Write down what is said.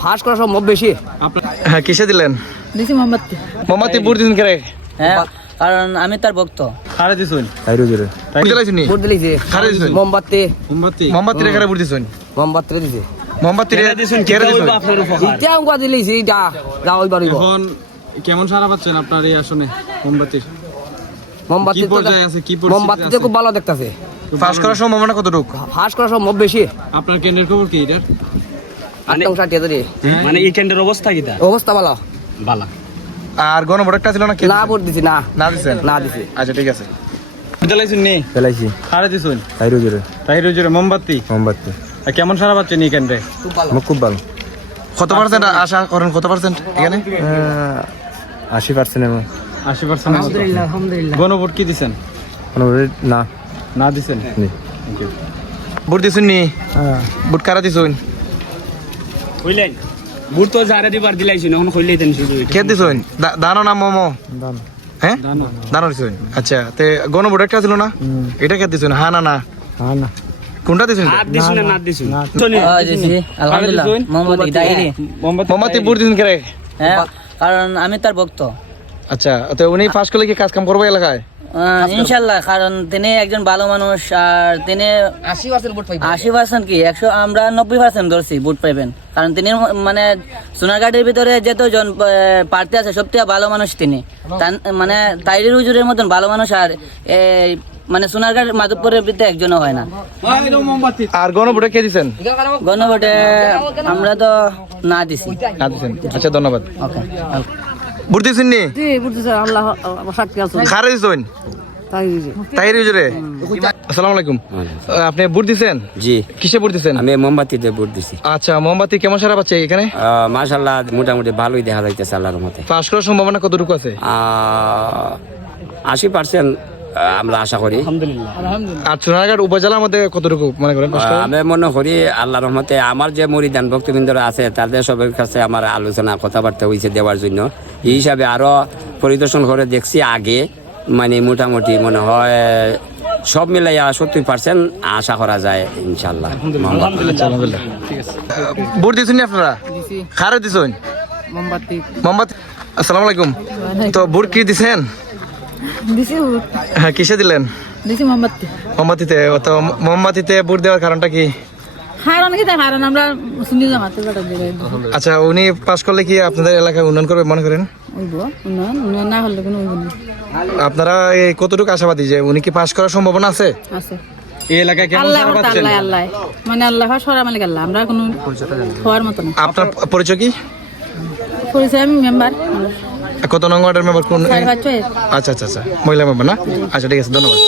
ফাঁস করা সম্ভব বেশি। হ্যাঁ, কিসে দিলেন? দিছি মোমবাতি। মোমবাতি বুট দিন করে? হ্যাঁ, কারণ আমি তার ভক্ত। খারে দিছুন? খাইরো জুরে। বুট দিলাইছুনি? বুট দিলাইছে। খারে দিছুন? মোমবাতি। মোমবাতি রে খারে বুট দিছুন? মোমবাতি দিছে। মোমবাতি রে দিছুন কেরে দিছুন? ইটা উঙ্গা দিলাইছে ইটা। যাও ওই বাড়িব। এখন কেমন সারা পাচ্ছেন আপনার এই আসনে মোমবাতির? মোমবাতি কি পর্যায়ে আছে, কি পরিস্থিতিতে মোমবাতিতে আছে? খুব ভালো দেখতাছে। ফাঁস করার সম্ভাবনা কতটুকু? ফাঁস করা সম্ভব বেশি। আপনার কেন্দ্রের খবর কি এটার? একদম 60 ধরে। মানে এই কেন্দ্রের অবস্থা কি তা? অবস্থা ভালো। বালা। আর গণভোট একটা ছিল না? কে না ভোট দিছি না। না দিছেন? না দিছি। আচ্ছা ঠিক আছে। দিলাইছুন নি? পেলাইছি খারে দিছুন? খাইরো জুরে তাহির জুরে মোমবাতি। মোমবাতি আর কেমন সারা পাচ্ছেন এই কেন্দ্রে? খুব ভালো। কত পার্সেন্ট আশা করেন? কত পার্সেন্ট এখানে? 80% এমন। 80% আলহামদুলিল্লাহ, আলহামদুলিল্লাহ। গণভোট কি দিছেন? না না দিছেন? বুট দিছুন নি? বুট কারা দিছুন? কইলেন বুট তো জারে দিবার দিলাইছিন এখন কইলেই দেন শুধু কে দিছুন? দানো না মোমো? দান হ্যাঁ, দানো দিছুন। আচ্ছা, তে গণভোট একটা ছিল না? এটা কে দিছুন? হ্যাঁ না না হ্যাঁ না কোনটা দিছুন? হাত দিছুন না নাত দিছুন? দিছি আলহামদুলিল্লাহ। মোমবাতি ডাইরি। মোমবাতি বুট দিছুন করে? হ্যাঁ, কারণ আমি তার ভক্ত। আচ্ছা, তো উনি পাস করলে কি কাজ কাম করবে এলাকায়? ইনশাল্লাহ, কারণ তিনি একজন ভালো মানুষ আর তিনি 80% ভোট পাইবে। 80% কি 100 আমরা 90% ধরছি ভোট পাইবেন, কারণ তিনি মানে সোনারঘাটের ভিতরে যতজন প্রার্থী আছে সবথেকে ভালো মানুষ তিনি। মানে তাইরির হুজুরের মতন ভালো মানুষ আর এই মানে সোনারঘাট মাধবপুরের ভিতরে একজনও হয় না। আর গণভোটে কে দিছেন? গণভোটে আমরা তো না দিছি। না দিছেন। আচ্ছা, ধন্যবাদ। ওকে। বুট দিছেন নি? জি, বুঝতেছ আল্লাহ সাক্ষী আছে। খারে দিছেন? তাহির হুজুরে। আসসালামু আলাইকুম। আপনি বুট দিছেন? জি, কিসে বুট দিছেন? আমি মোমবাতিতে ভোট দিছি। আচ্ছা, মোমবাতি কেমন সারা পাচ্ছে এখানে? মাশাআল্লাহ, মোটামুটি ভালোই দেখা যাইতেছে আল্লাহর রহমতে। পাস করার সম্ভাবনা কতটুকু আছে? 80% আমরা আশা করি। আর সোনারঘাট উপজেলার মধ্যে কতটুকু মনে করেন পাস করা? আমি মনে করি আল্লাহর রহমতে আমার যে মুরিদান ভক্তবৃন্দরা আছে তাদের সবার কাছে আমার আলোচনা কথাবার্তা হয়েছে দেওয়ার জন্য। এই হিসাবে আরো পরিদর্শন করে দেখছি আগে, মানে মোটামুটি মনে হয় সব মিলাইয়া 70% আশা করা যায় ইনশাল্লাহ। আলহামদুলিল্লাহ, ঠিক আছে। বুট দিছেন নি আপনারা? খারে দিছেন? মোমবাতি মোমবাতি। আসসালামু আলাইকুম। তো বুট কি দিছেন? দিছি। হ্যাঁ, কিসে দিলেন? দিছি মোমবাতি। মোমবাতিতে। তো মোমবাতিতে বুট দেওয়ার কারণটা কি? হারান কি হারান আমরা শুনি জামাতে বাটা দিই। আচ্ছা, উনি পাস করলে কি আপনাদের এলাকায় উন্নয়ন করবে মনে করেন? হইব উন্নয়ন না হলে কোনো হইব না। আপনারা এই কতটুকু আশাবাদী যে উনি কি পাস করার সম্ভাবনা আছে? আছে। এই এলাকায় কেমন আল্লাহ সারা পাচ্ছেন? আল্লাহ আল্লাহ মানে আল্লাহ সরা মালিক আল্লাহ, আমরা কোনো হওয়ার মত না। আপনার পরিচয় কি? পরিচয় আমি মেম্বার। কত নং ওয়ার্ডের মেম্বার? কোন? 5.5। আচ্ছা আচ্ছা আচ্ছা, মহিলা মেম্বার না? আচ্ছা, ঠিক আছে, ধন্যবাদ।